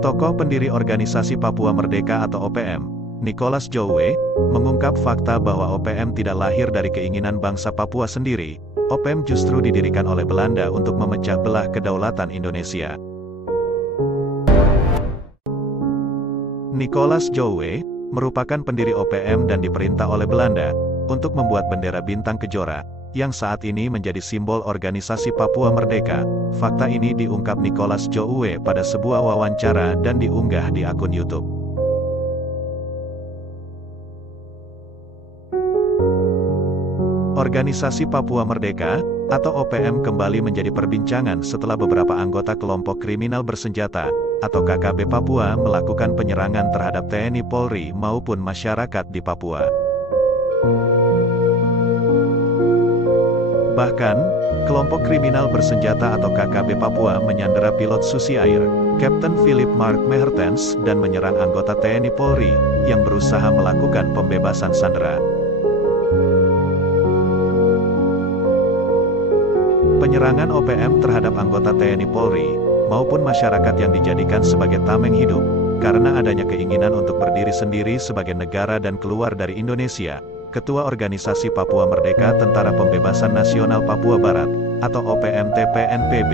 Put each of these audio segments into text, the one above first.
Tokoh pendiri Organisasi Papua Merdeka atau OPM, Nicholas Jowe, mengungkap fakta bahwa OPM tidak lahir dari keinginan bangsa Papua sendiri. OPM justru didirikan oleh Belanda untuk memecah belah kedaulatan Indonesia. Nicholas Jowe merupakan pendiri OPM dan diperintah oleh Belanda untuk membuat bendera bintang kejora, yang saat ini menjadi simbol Organisasi Papua Merdeka. Fakta ini diungkap Nicholas Jowe pada sebuah wawancara dan diunggah di akun YouTube. Organisasi Papua Merdeka, atau OPM kembali menjadi perbincangan setelah beberapa anggota kelompok kriminal bersenjata, atau KKB Papua melakukan penyerangan terhadap TNI Polri maupun masyarakat di Papua. Bahkan, kelompok kriminal bersenjata atau KKB Papua menyandera pilot Susi Air, Kapten Philip Mark Mehertens, dan menyerang anggota TNI Polri yang berusaha melakukan pembebasan sandera. Penyerangan OPM terhadap anggota TNI Polri maupun masyarakat yang dijadikan sebagai tameng hidup karena adanya keinginan untuk berdiri sendiri sebagai negara dan keluar dari Indonesia. Ketua Organisasi Papua Merdeka Tentara Pembebasan Nasional Papua Barat, atau OPM-TPNPB,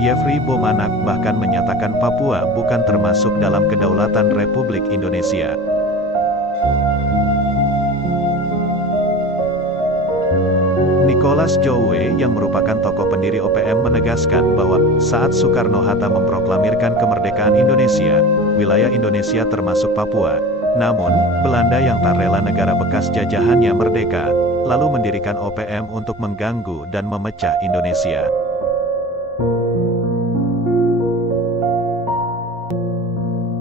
Yefri Bomanak bahkan menyatakan Papua bukan termasuk dalam kedaulatan Republik Indonesia. Nicholas Jowe yang merupakan tokoh pendiri OPM menegaskan bahwa saat Soekarno-Hatta memproklamirkan kemerdekaan Indonesia, wilayah Indonesia termasuk Papua. Namun, Belanda yang tak rela negara bekas jajahannya merdeka, lalu mendirikan OPM untuk mengganggu dan memecah Indonesia.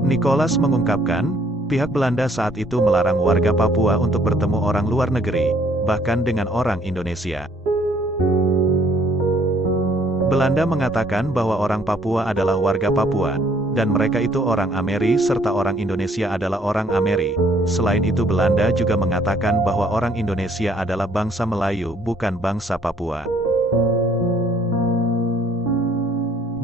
Nicholas mengungkapkan, pihak Belanda saat itu melarang warga Papua untuk bertemu orang luar negeri, bahkan dengan orang Indonesia. Belanda mengatakan bahwa orang Papua adalah warga Papua, dan mereka itu orang Ameri serta orang Indonesia adalah orang Ameri. Selain itu Belanda juga mengatakan bahwa orang Indonesia adalah bangsa Melayu bukan bangsa Papua.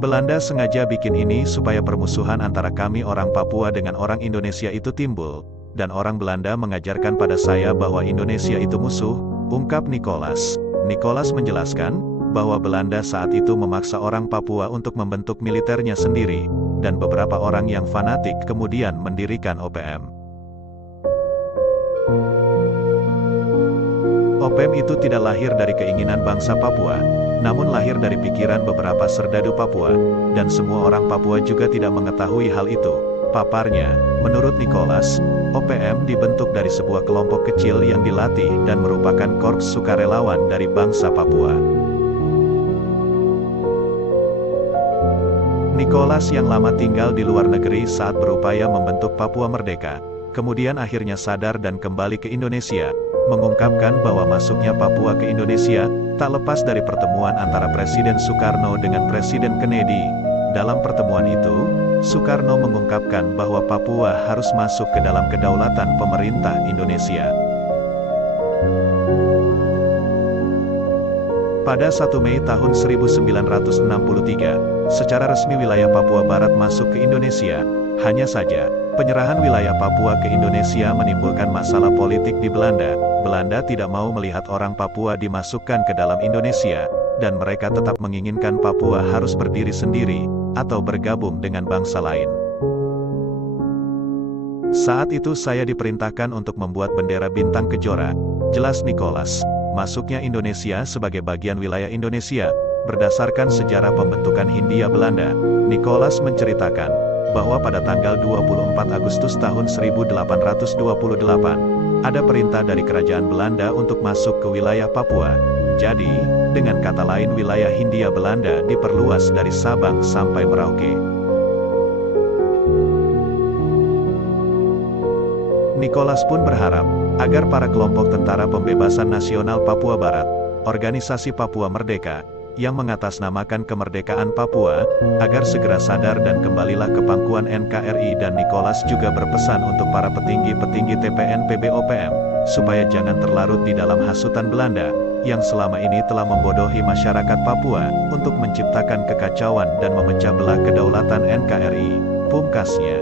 Belanda sengaja bikin ini supaya permusuhan antara kami orang Papua dengan orang Indonesia itu timbul, dan orang Belanda mengajarkan pada saya bahwa Indonesia itu musuh, ungkap Nicholas. Nicholas menjelaskan bahwa Belanda saat itu memaksa orang Papua untuk membentuk militernya sendiri, dan beberapa orang yang fanatik kemudian mendirikan OPM. OPM itu tidak lahir dari keinginan bangsa Papua, namun lahir dari pikiran beberapa serdadu Papua, dan semua orang Papua juga tidak mengetahui hal itu. Paparnya, menurut Nicholas, OPM dibentuk dari sebuah kelompok kecil yang dilatih dan merupakan korps sukarelawan dari bangsa Papua. Nicholas yang lama tinggal di luar negeri saat berupaya membentuk Papua Merdeka, kemudian akhirnya sadar dan kembali ke Indonesia, mengungkapkan bahwa masuknya Papua ke Indonesia tak lepas dari pertemuan antara Presiden Soekarno dengan Presiden Kennedy. Dalam pertemuan itu, Soekarno mengungkapkan bahwa Papua harus masuk ke dalam kedaulatan pemerintah Indonesia. Pada 1 Mei tahun 1963, secara resmi wilayah Papua Barat masuk ke Indonesia. Hanya saja, penyerahan wilayah Papua ke Indonesia menimbulkan masalah politik di Belanda. Belanda tidak mau melihat orang Papua dimasukkan ke dalam Indonesia, dan mereka tetap menginginkan Papua harus berdiri sendiri, atau bergabung dengan bangsa lain. Saat itu saya diperintahkan untuk membuat bendera bintang kejora, jelas Nicholas. Masuknya Indonesia sebagai bagian wilayah Indonesia, berdasarkan sejarah pembentukan Hindia Belanda. Nicholas menceritakan bahwa pada tanggal 24 Agustus tahun 1828, ada perintah dari kerajaan Belanda untuk masuk ke wilayah Papua. Jadi, dengan kata lain wilayah Hindia Belanda diperluas dari Sabang sampai Merauke. Nicholas pun berharap agar para kelompok Tentara Pembebasan Nasional Papua Barat, Organisasi Papua Merdeka, yang mengatasnamakan kemerdekaan Papua, agar segera sadar dan kembalilah ke pangkuan NKRI. Dan Nicholas juga berpesan untuk para petinggi-petinggi TPNPB OPM, supaya jangan terlarut di dalam hasutan Belanda, yang selama ini telah membodohi masyarakat Papua, untuk menciptakan kekacauan dan memecah belah kedaulatan NKRI. Pungkasnya.